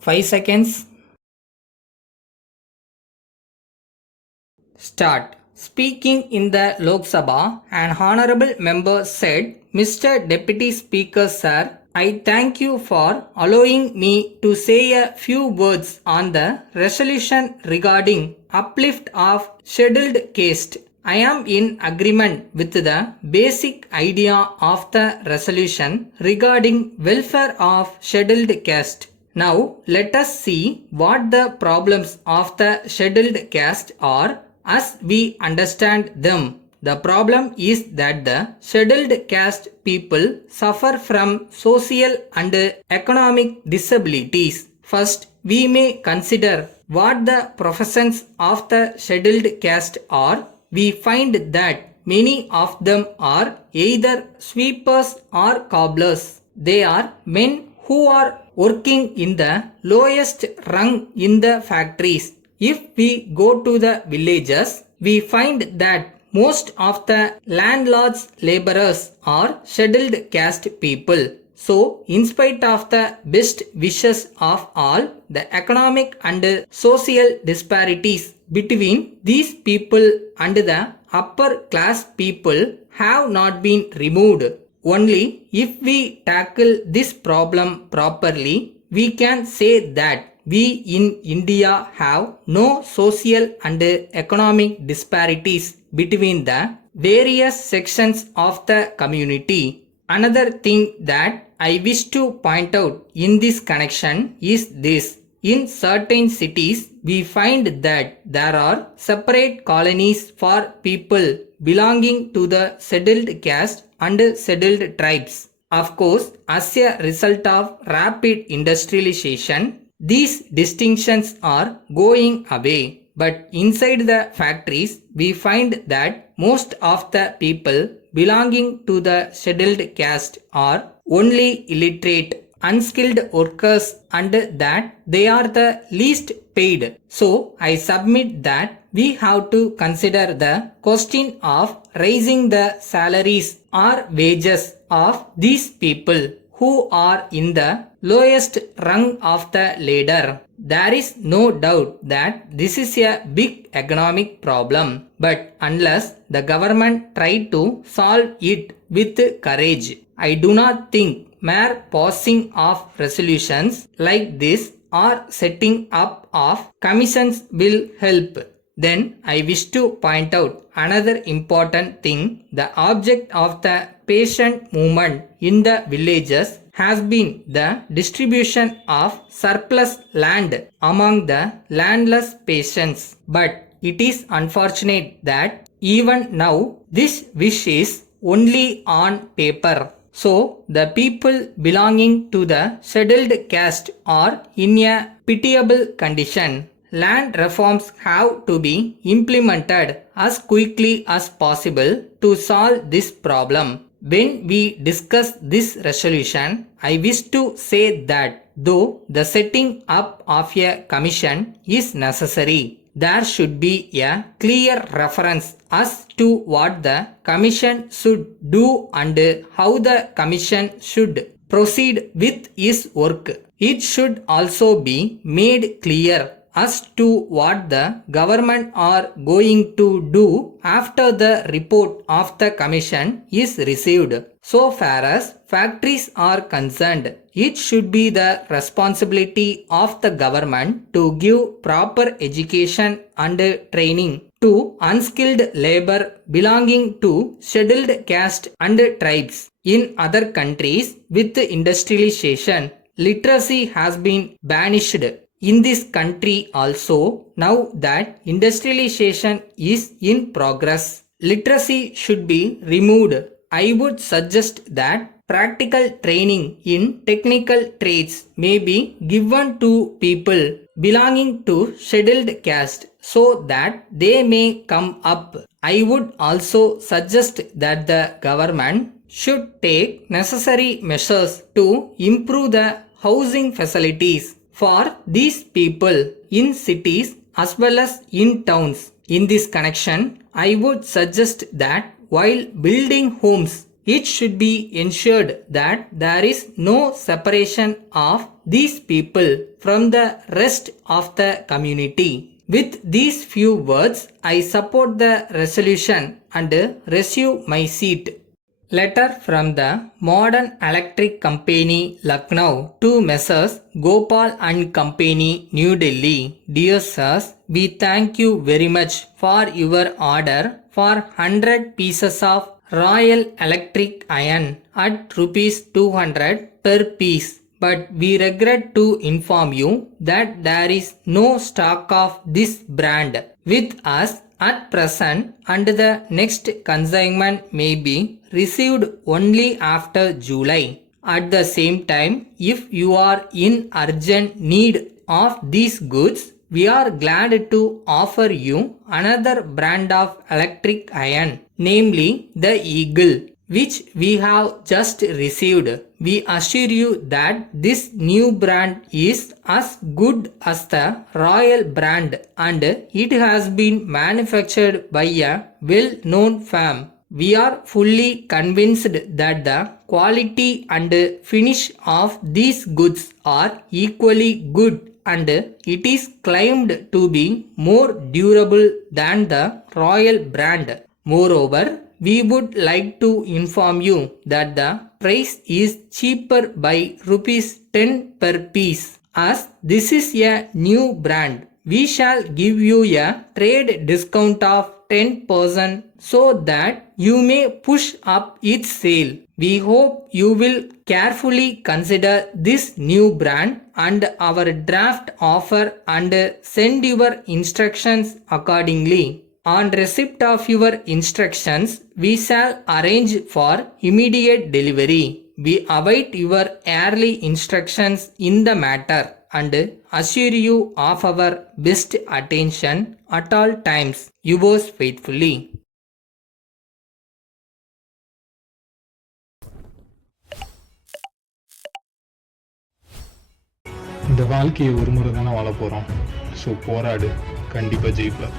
5 seconds. Start. Speaking in the Lok Sabha, an honorable member said, Mr. Deputy Speaker Sir, I thank you for allowing me to say a few words on the resolution regarding uplift of scheduled caste. I am in agreement with the basic idea of the resolution regarding welfare of scheduled caste. Now let us see what the problems of the scheduled caste are as we understand them. The problem is that the scheduled caste people suffer from social and economic disabilities. First, we may consider what the professions of the scheduled caste are. We find that many of them are either sweepers or cobblers. They are men who are working in the lowest rung in the factories. If we go to the villages, we find that most of the landlords' laborers are scheduled caste people. So, in spite of the best wishes of all, the economic and social disparities between these people and the upper class people have not been removed. Only if we tackle this problem properly, we can say that we in India have no social and economic disparities between the various sections of the community. Another thing that I wish to point out in this connection is this. In certain cities, we find that there are separate colonies for people belonging to the settled caste and settled tribes. Of course, as a result of rapid industrialization, these distinctions are going away. But inside the factories, we find that most of the people belonging to the scheduled caste are only illiterate, unskilled workers and that they are the least paid. So, I submit that we have to consider the question of raising the salaries or wages of these people who are in the lowest rung of the ladder. There is no doubt that this is a big economic problem, but unless the government try to solve it with courage, I do not think mere passing of resolutions like this or setting up of commissions will help. Then I wish to point out another important thing. The object of the patient movement in the villages has been the distribution of surplus land among the landless patients. But it is unfortunate that even now this wish is only on paper. So the people belonging to the scheduled caste are in a pitiable condition. Land reforms have to be implemented as quickly as possible to solve this problem. When we discuss this resolution, I wish to say that though the setting up of a commission is necessary, there should be a clear reference as to what the commission should do and how the commission should proceed with its work. It should also be made clear as to what the government are going to do after the report of the commission is received. So far as factories are concerned, it should be the responsibility of the government to give proper education and training to unskilled labor belonging to scheduled caste and tribes. In other countries with industrialization, literacy has been banished. In this country also, now that industrialization is in progress, literacy should be removed. I would suggest that practical training in technical trades may be given to people belonging to scheduled caste so that they may come up. I would also suggest that the government should take necessary measures to improve the housing facilities for these people in cities as well as in towns. In this connection, I would suggest that while building homes, It should be ensured that there is no separation of these people from the rest of the community. With these few words, I support the resolution and resume my seat. Letter from the Modern Electric Company, Lucknow, to Messrs. Gopal and Company, New Delhi. Dear sirs, we thank you very much for your order for 100 pieces of Royal Electric iron at rupees 200 per piece. But we regret to inform you that there is no stock of this brand with us at present, and the next consignment may be received only after July. At the same time, if you are in urgent need of these goods, we are glad to offer you another brand of electric iron, namely the Eagle, which we have just received. We assure you that this new brand is as good as the Royal brand, and it has been manufactured by a well-known firm. We are fully convinced that the quality and finish of these goods are equally good, and it is claimed to be more durable than the Royal brand. Moreover, we would like to inform you that the price is cheaper by rupees 10 per piece. As this is a new brand, we shall give you a trade discount of 10% so that you may push up its sale. We hope you will carefully consider this new brand and our draft offer and send your instructions accordingly. On receipt of your instructions, we shall arrange for immediate delivery. We await your early instructions in the matter and assure you of our best attention at all times. Yours faithfully. இந்த வாழ்க்கையை ஒரு முறை தானே வாழ போகிறோம். So போராடு, கண்டிப்பாக ஜெயிப்ப.